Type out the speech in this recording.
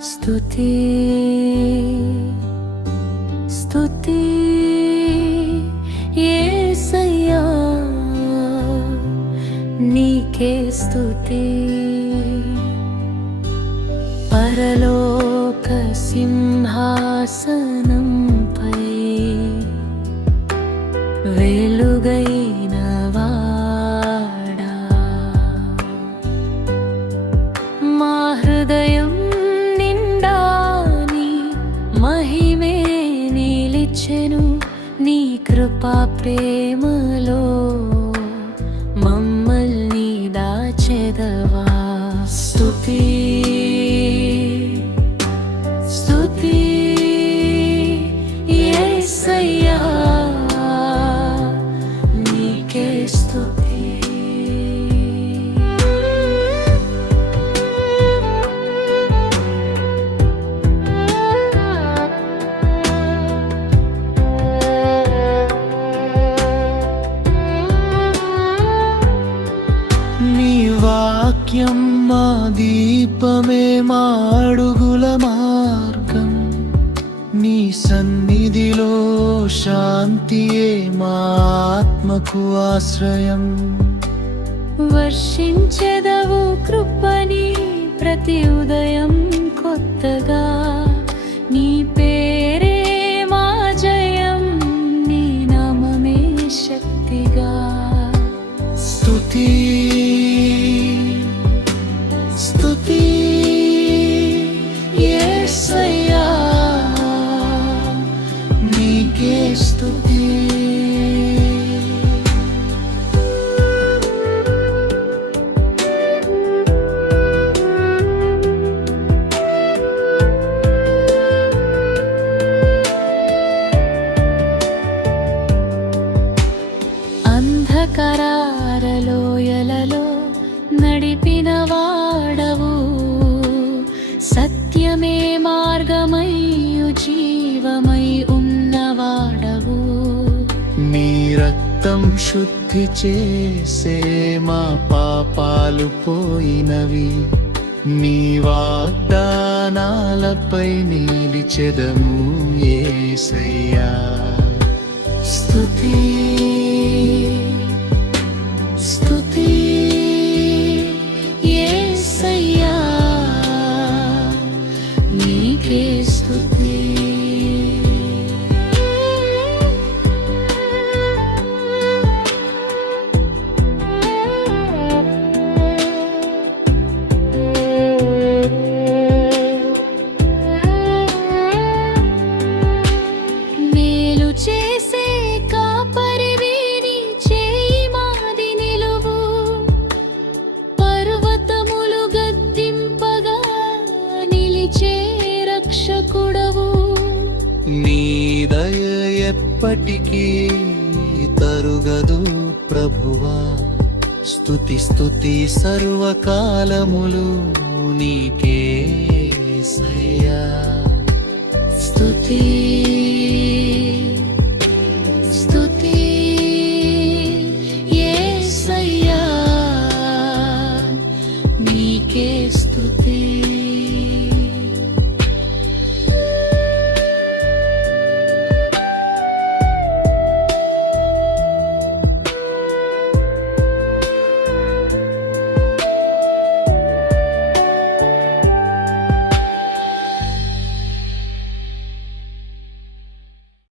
స్తుతి స్తుతి యేసయ్యా నీకే స్తుతి. పరలో సింహాసనంపై వెలుగైన వాడా. మా హృదయం నిండాని మహిమే నిలిచెను నీ కృపా ప్రేమలో. వాక్యం మా దీపమే మా అడుగుల మార్గం. నీ సన్నిధిలో శాంతియే మా ఆత్మకు ఆశ్రయం. వర్షించెదవు కృపని ప్రతి ఉదయం కొత్తగా. అంధకారాలలోయలలో నడిపిన వాడవు. సత్యమే మార్గమయ్యు జీవమై ఉన్నవాడవు నీ రక్తం శుద్ధి చేసే మా పాపాలు పోయినవి. నీ వాగ్దానాలపై నిలిచెదము ఏసయ్యా. స్తుతి. స్తుతి రక్షకుడవు నీ దయ ఎప్పటికీ తరుగదు ప్రభువా. స్తుతి స్తుతి సర్వకాలములు నీకే సయ్యా. స్తుతి